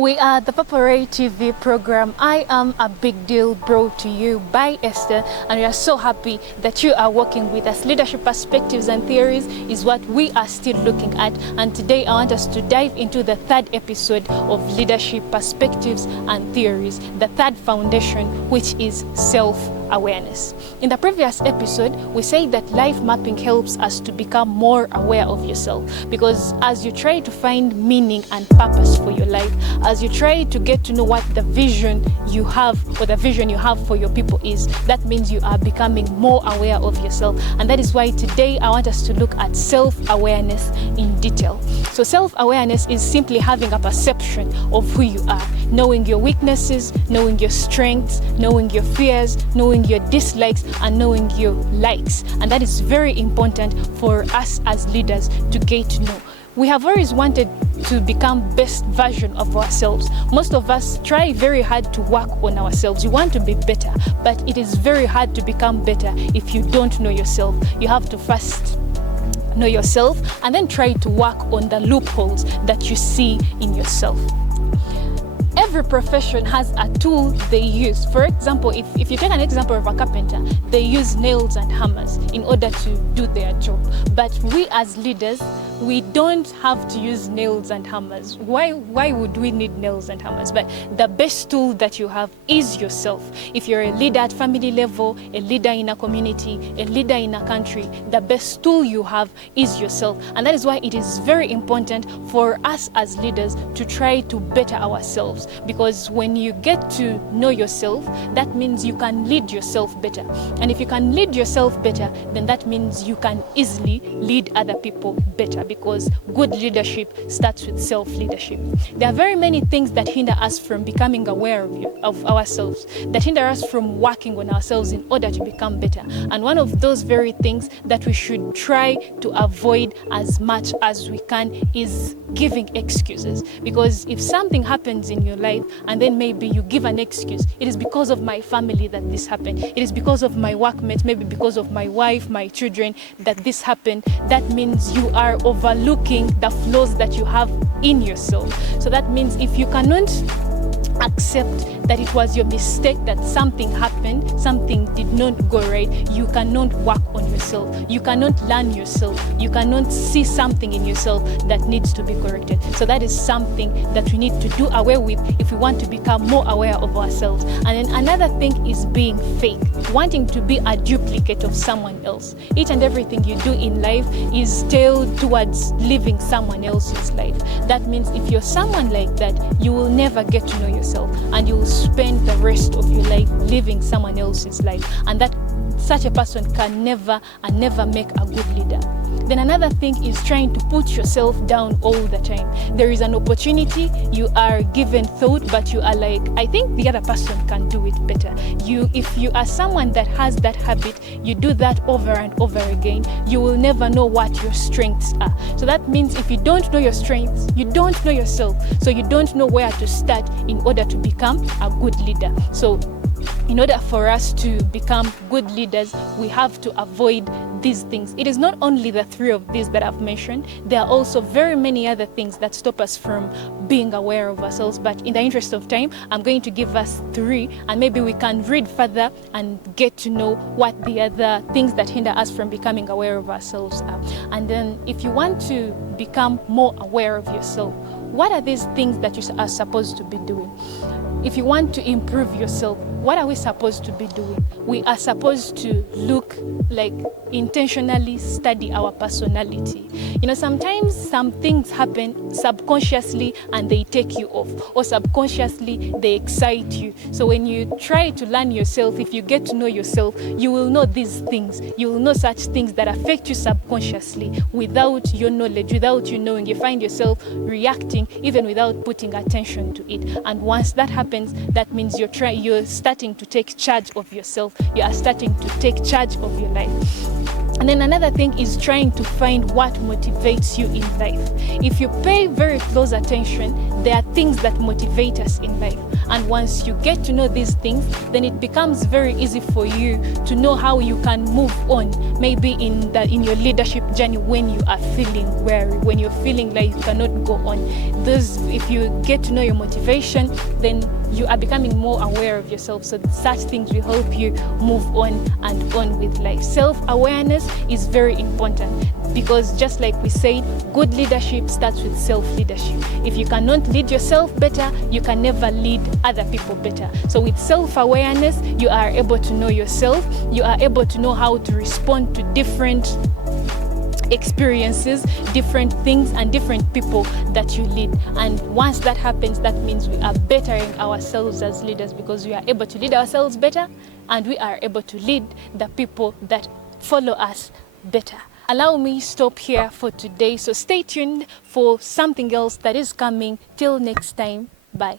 We are the Paparazzi TV program. I am a big deal, brought to you by Esther, and we are so happy that you are working with us. Leadership perspectives and theories is what we are still looking at, and today I want us to dive into the third episode of leadership perspectives and theories, the third foundation, which is self-awareness. In the previous episode, we said that life mapping helps us to become more aware of yourself, because as you try to find meaning and purpose for your life, as you try to get to know what the vision you have or the vision you have for your people is, that means you are becoming more aware of yourself. And that is why today I want us to look at self-awareness in detail. So self-awareness is simply having a perception of who you are, knowing your weaknesses, knowing your strengths, knowing your fears, knowing your dislikes, and knowing your likes. And that is very important for us as leaders to get to know. We have always wanted to become best version of ourselves. Most of us try very hard to work on ourselves. You want to be better, but it is very hard to become better if you don't know yourself. You have to first know yourself and then try to work on the loopholes that you see in yourself. Every profession has a tool they use. For example, if you take an example of a carpenter, they use nails and hammers in order to do their job. But we as leaders, we don't have to use nails and hammers. Why would we need nails and hammers? But the best tool that you have is yourself. If you're a leader at family level, a leader in a community, a leader in a country, the best tool you have is yourself. And that is why it is very important for us as leaders to try to better ourselves. Because when you get to know yourself, that means you can lead yourself better. And if you can lead yourself better, then that means you can easily lead other people better, because good leadership starts with self-leadership. There are very many things that hinder us from becoming aware of ourselves, that hinder us from working on ourselves in order to become better. And one of those very things that we should try to avoid as much as we can is giving excuses. Because if something happens in your life and then maybe you give an excuse, it is because of my family that this happened, it is because of my workmates, maybe because of my wife, my children, that this happened, that means you are overlooking the flaws that you have in yourself. So that means if you cannot accept that it was your mistake, that something happened, something did not go right, you cannot work on yourself, you cannot learn yourself, you cannot see something in yourself that needs to be corrected. So that is something that we need to do away with if we want to become more aware of ourselves. And then another thing is being fake, wanting to be a duplicate of someone else. Each and everything you do in life is tailored towards living someone else's life. That means if you're someone like that, you will never get to know yourself, and you will spend the rest of your life living someone else's life, and that such a person can never make a good leader. Then another thing is trying to put yourself down all the time. There is an opportunity, you are given thought, but you are like, I think the other person can do it better. If you are someone that has that habit, you do that over and over again, you will never know what your strengths are. So that means if you don't know your strengths, you don't know yourself, so you don't know where to start in order to become a good leader. So in order for us to become good leaders, we have to avoid these things. It is not only the three of these that I've mentioned, there are also very many other things that stop us from being aware of ourselves. But in the interest of time, I'm going to give us three, and maybe we can read further and get to know what the other things that hinder us from becoming aware of ourselves are. And then if you want to become more aware of yourself, what are these things that you are supposed to be doing? If you want to improve yourself, what are we supposed to be doing? We are supposed to look like intentionally study our personality. You know, sometimes some things happen subconsciously and they take you off, or subconsciously they excite you. So when you try to learn yourself, if you get to know yourself, you will know these things. You will know such things that affect you subconsciously without your knowledge, without you knowing. You find yourself reacting even without putting attention to it. And once that happens, that means you're starting to take charge of yourself. You are starting to take charge of your life. And then another thing is trying to find what motivates you in life. If you pay very close attention, there are things that motivate us in life. And once you get to know these things, then it becomes very easy for you to know how you can move on. Maybe in your leadership journey, when you are feeling weary, when you're feeling like you cannot go on. If you get to know your motivation, then you are becoming more aware of yourself. So such things will help you move on and on with life. Self-awareness is very important, because just like we said, good leadership starts with self-leadership. If you cannot lead yourself better, you can never lead other people better. So with self-awareness, you are able to know yourself. You are able to know how to respond to different experiences, different things, and different people that you lead. And once that happens, that means we are bettering ourselves as leaders, because we are able to lead ourselves better, and we are able to lead the people that follow us better. Allow me stop here for today. So stay tuned for something else that is coming. Till next time, bye.